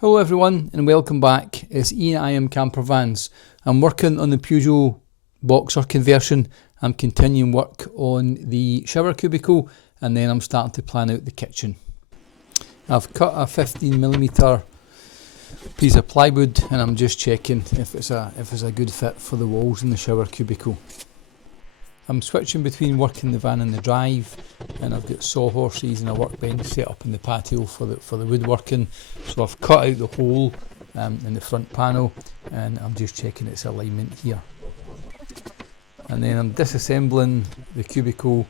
Hello everyone and welcome back. It's Ian at IMCampervans. I'm working on the Peugeot boxer conversion. I'm continuing work on the shower cubicle and then I'm starting to plan out the kitchen. I've cut a 15mm piece of plywood and I'm just checking if it's a good fit for the walls in the shower cubicle. I'm switching between working the van and the drive, and I've got sawhorses and a workbench set up in the patio for the woodworking. So I've cut out the hole in the front panel and I'm just checking its alignment here. And then I'm disassembling the cubicle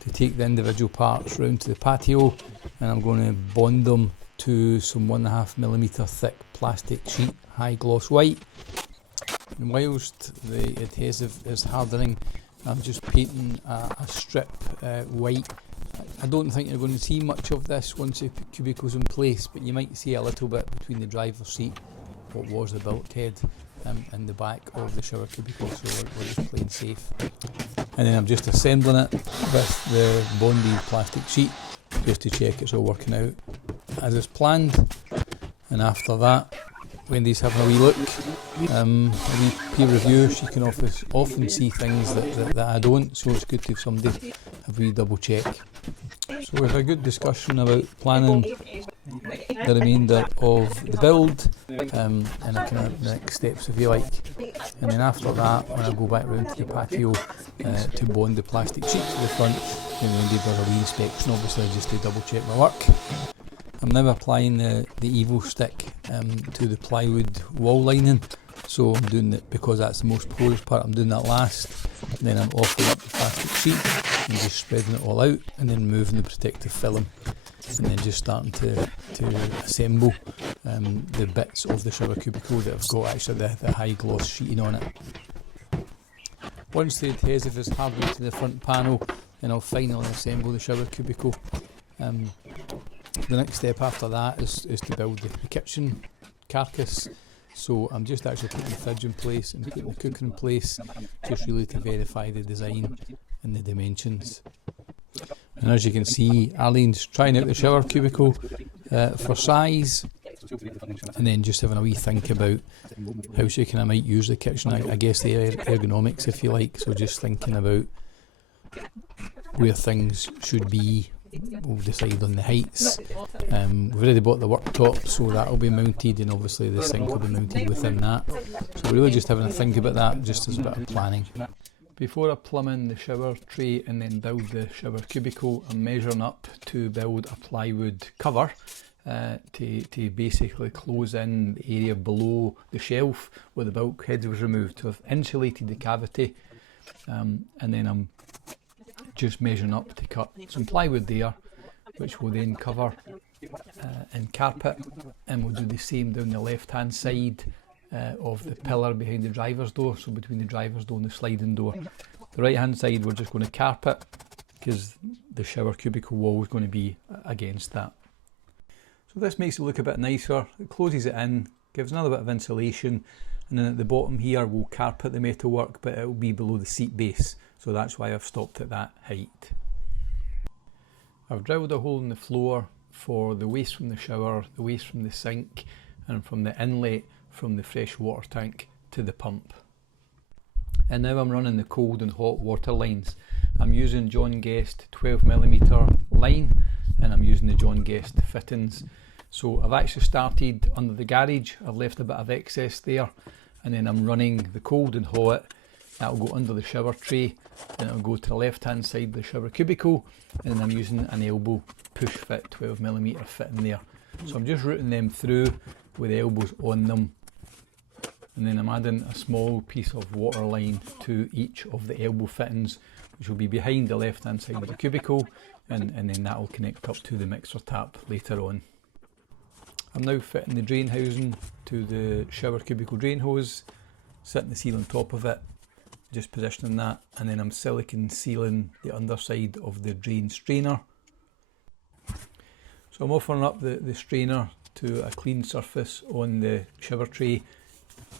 to take the individual parts round to the patio, and I'm going to bond them to some 1.5mm thick plastic sheet, high gloss white. And whilst the adhesive is hardening, I'm just painting a strip white. I don't think you're going to see much of this once the cubicle's in place, but you might see a little bit between the driver's seat, what was the bulkhead, and the back of the shower cubicle, so we're just playing safe. And then I'm just assembling it with the bonded plastic sheet just to check it's all working out as it's planned. And after that, Wendy's having a wee look, a wee peer review. She can often see things that I don't, so it's good to have somebody have a wee double check. So we've had a good discussion about planning the remainder of the build and the kind of next steps, if you like. And then after that, when I go back round to the patio to bond the plastic sheet to the front, then Wendy does a wee inspection, obviously, just to double check my work. I'm now applying the Evo stick to the plywood wall lining, so I'm doing it because that's the most porous part. I'm doing that last, and then I'm offering up the plastic sheet and just spreading it all out, and then moving the protective film, and then just starting to assemble the bits of the shower cubicle that have got actually the high gloss sheeting on it. Once the adhesive is hardened to the front panel, then I'll finally assemble the shower cubicle. The next step after that is to build the kitchen carcass. So I'm just actually putting the fridge in place and putting the cooker in place, just really to verify the design and the dimensions. And as you can see, Arlene's trying out the shower cubicle for size, and then just having a wee think about how she might use the kitchen. I guess the ergonomics, if you like. So just thinking about where things should be. We'll decide on the heights. We've already bought the worktop, so that will be mounted, and obviously the sink will be mounted within that. So we're really just having a think about that, just as a bit of planning. Before I plumb in the shower tray and then build the shower cubicle, I'm measuring up to build a plywood cover to basically close in the area below the shelf where the bulkhead was removed. So I've insulated the cavity, and then I'm just measuring up to cut some plywood there, which will then cover in carpet, and we'll do the same down the left hand side of the pillar behind the driver's door, so between the driver's door and the sliding door. The right hand side we're just going to carpet because the shower cubicle wall is going to be against that. So this makes it look a bit nicer. It closes it in, gives another bit of insulation, and then at the bottom here we'll carpet the metalwork, but it will be below the seat base. So that's why I've stopped at that height. I've drilled a hole in the floor for the waste from the shower, the waste from the sink, and from the inlet from the fresh water tank to the pump. And now I'm running the cold and hot water lines. I'm using John Guest 12mm line, and I'm using the John Guest fittings. So I've actually started under the garage. I've left a bit of excess there, and then I'm running the cold and hot. That will go under the shower tray, then it will go to the left hand side of the shower cubicle, and then I'm using an elbow push fit 12mm fitting there. So I'm just routing them through with the elbows on them, and then I'm adding a small piece of water line to each of the elbow fittings, which will be behind the left hand side of the cubicle, and then that will connect up to the mixer tap later on. I'm now fitting the drain housing to the shower cubicle drain hose, setting the seal on top of it, just positioning that, and then I'm silicone sealing the underside of the drain strainer. So I'm offering up the strainer to a clean surface on the shower tray,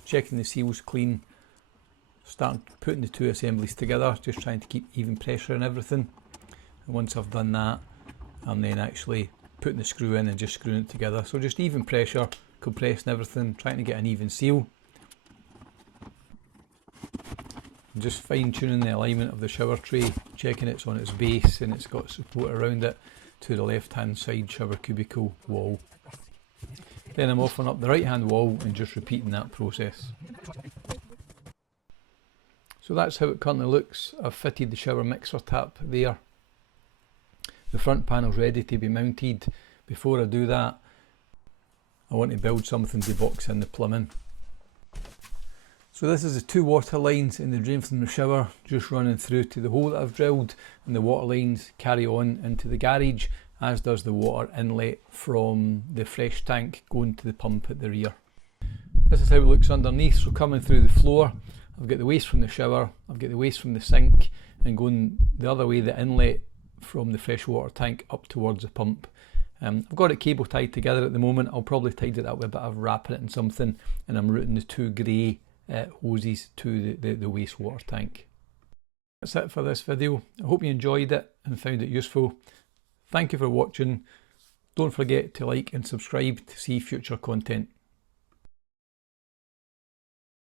checking the seals clean, starting putting the two assemblies together, just trying to keep even pressure and everything. And once I've done that, I'm then actually putting the screw in and just screwing it together. So just even pressure, compressing everything, trying to get an even seal. And just fine tuning the alignment of the shower tray, checking it's on its base and it's got support around it to the left hand side shower cubicle wall. Then I'm offering up the right hand wall and just repeating that process. So that's how it currently looks. I've fitted the shower mixer tap there. The front panel's ready to be mounted. Before I do that, I want to build something to box in the plumbing. So this is the 2 water lines in the drain from the shower, just running through to the hole that I've drilled, and the water lines carry on into the garage, as does the water inlet from the fresh tank going to the pump at the rear. This is how it looks underneath. So coming through the floor, I've got the waste from the shower, I've got the waste from the sink, and going the other way, the inlet from the freshwater tank up towards the pump. I've got it cable tied together at the moment. I'll probably tidy it up with a bit of wrapping it in something, and I'm routing the 2 grey hoses to the wastewater tank. That's it for this video. I hope you enjoyed it and found it useful. Thank you for watching. Don't forget to like and subscribe to see future content.